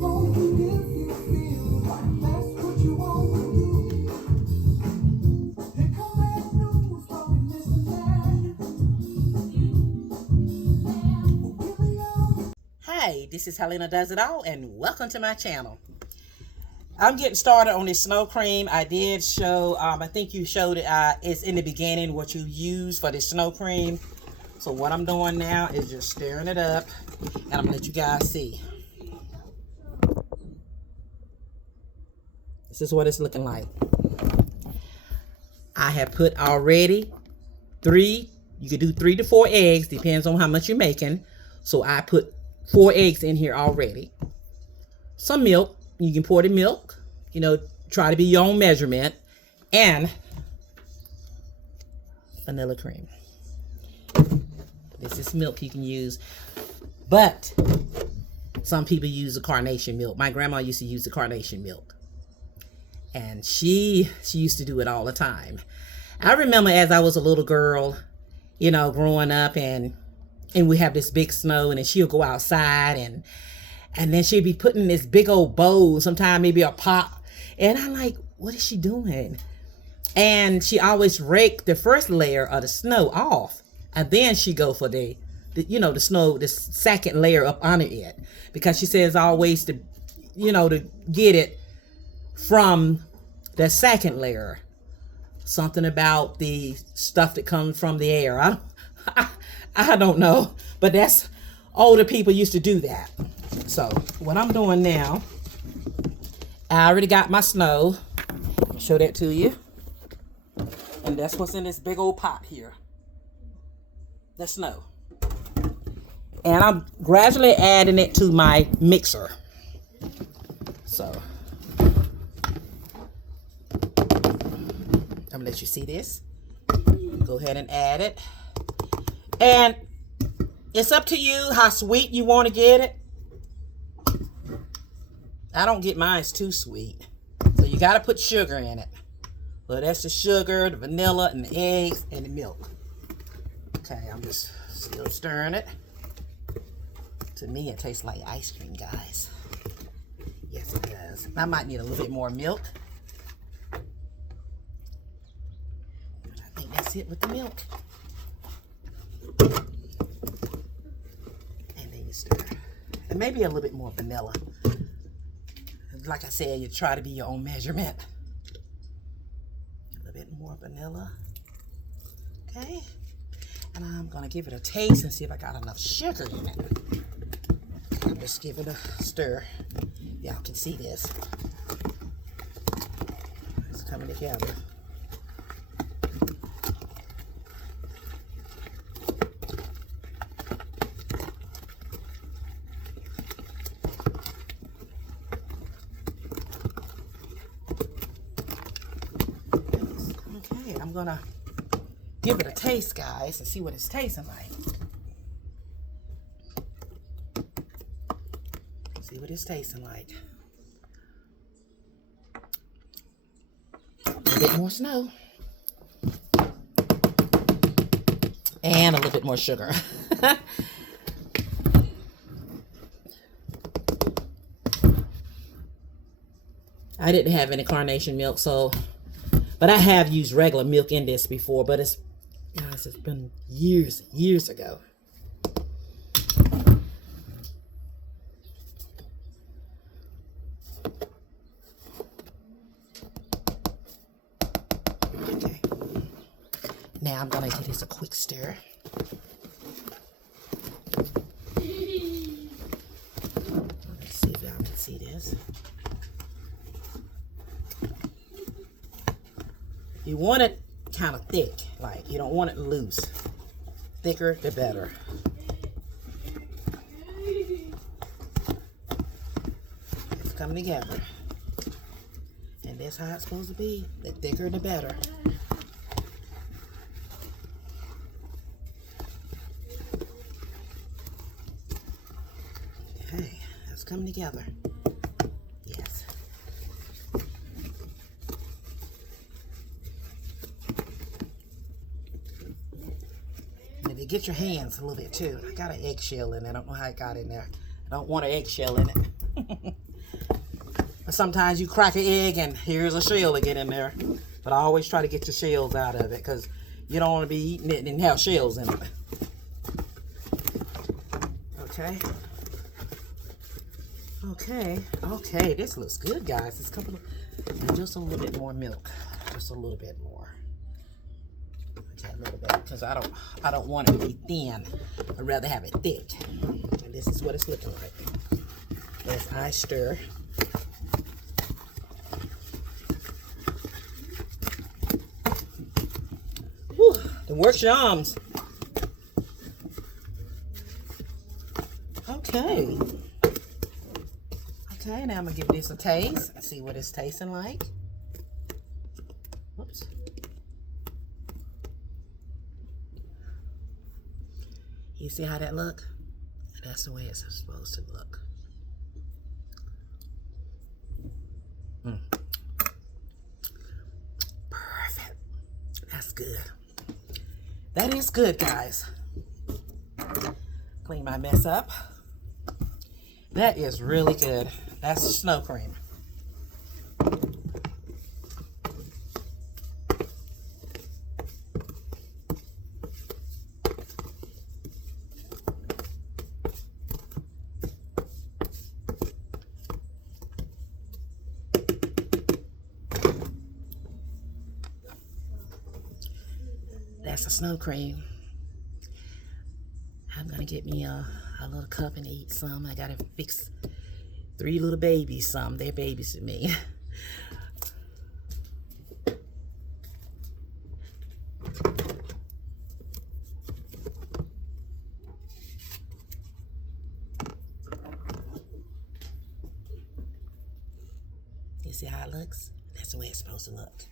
Hi, this is Helena Does It All, and welcome to my channel. I'm getting started on this snow cream. I did show, I think you showed it, it's in the beginning what you use for this snow cream. So what I'm doing now is just stirring it up, and I'm gonna let you guys see. This is what it's looking like. I have put already you could do 3 to 4 eggs, depends on how much you're making. So I put 4 eggs in here already. Some milk, you can pour the milk, try to be your own measurement, and vanilla cream. This is milk you can use, but some people use the carnation milk. My grandma used to use the carnation milk, and she used to do it all the time. I remember as I was a little girl, growing up, and we have this big snow, and then she'll go outside, and then she'd be putting this big old bowl, sometimes maybe a pot, and I'm like, what is she doing? And she always raked the first layer of the snow off, and then she go for the snow, the second layer up under it, because she says always to get it from the second layer. Something about the stuff that comes from the air. I don't know, but that's older people used to do that. So what I'm doing now, I already got my snow. I'll show that to you. And that's what's in this big old pot here. The snow. And I'm gradually adding it to my mixer. So I'm gonna let you see this. Go ahead and add it. And it's up to you how sweet you want to get it. I don't get mine too sweet. So you got to put sugar in it. Well, that's the sugar, the vanilla, and the eggs, and the milk. Okay, I'm just still stirring it. To me, it tastes like ice cream, guys. Yes, it does. I might need a little bit more milk. I think that's it with the milk. And then you stir. And maybe a little bit more vanilla. Like I said, you try to be your own measurement. A little bit more vanilla. Okay. And I'm going to give it a taste and see if I got enough sugar in it. Okay, I'm just giving it a stir. Y'all can see this. It's coming together. I'm gonna give it a taste, guys, and see what it's tasting like. See what it's tasting like. A little bit more snow. And a little bit more sugar. I didn't have any carnation milk, but I have used regular milk in this before, but it's been years ago. Okay. Now I'm gonna give this a quick stir. Let's see if y'all can see this. You want it kind of thick, like you don't want it loose. Thicker, the better. It's coming together. And that's how it's supposed to be. The thicker, the better. Okay, it's coming together. Yes. Get your hands a little bit too. I got an eggshell in there. I don't know how it got in there. I don't want an eggshell in it. Sometimes you crack an egg and here's a shell to get in there. But I always try to get your shells out of it because you don't want to be eating it and have shells in it. Okay. Okay, this looks good, guys. It's coming up just a little bit more milk. Just a little bit more. Okay, a little bit, because I don't want it to be thin. I'd rather have it thick. And this is what it's looking like. As I stir. Whew, the works your arms. Okay. Okay, now I'm gonna give this a taste. See what it's tasting like. Whoops. You see how that look? That's the way it's supposed to look. Perfect. That's good. That is good, guys. Clean my mess up. That is really good. That's snow cream. That's a snow cream. I'm gonna get me a little cup and eat some. I gotta fix 3 little babies some. They're babies to me. You see how it looks? That's the way it's supposed to look.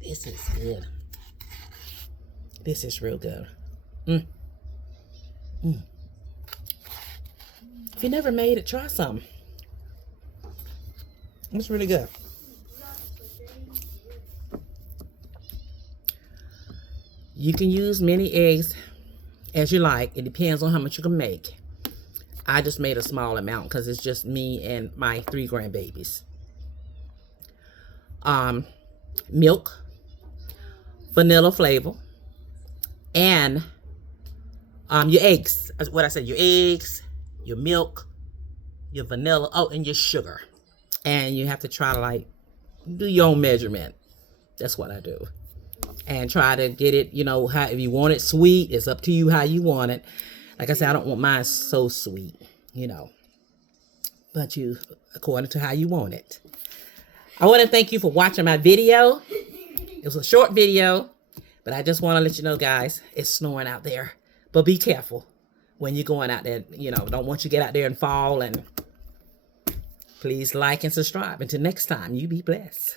This is good. This is real good. If you never made it, try some. It's really good. You can use many eggs as you like. It depends on how much you can make. I just made a small amount because it's just me and my 3 grandbabies. Milk, vanilla flavor, and your eggs. That's what I said. Your eggs, your milk, your vanilla, and your sugar. And you have to try to like do your own measurement. That's what I do. And try to get it, you know, how if you want it sweet, it's up to you how you want it. Like I said, I don't want mine so sweet, you know. But you, according to how you want it. I want to thank you for watching my video. It was a short video, but I just want to let you know, guys, it's snowing out there. But be careful when you're going out there. You know, don't want you to get out there and fall. And please like and subscribe. Until next time, you be blessed.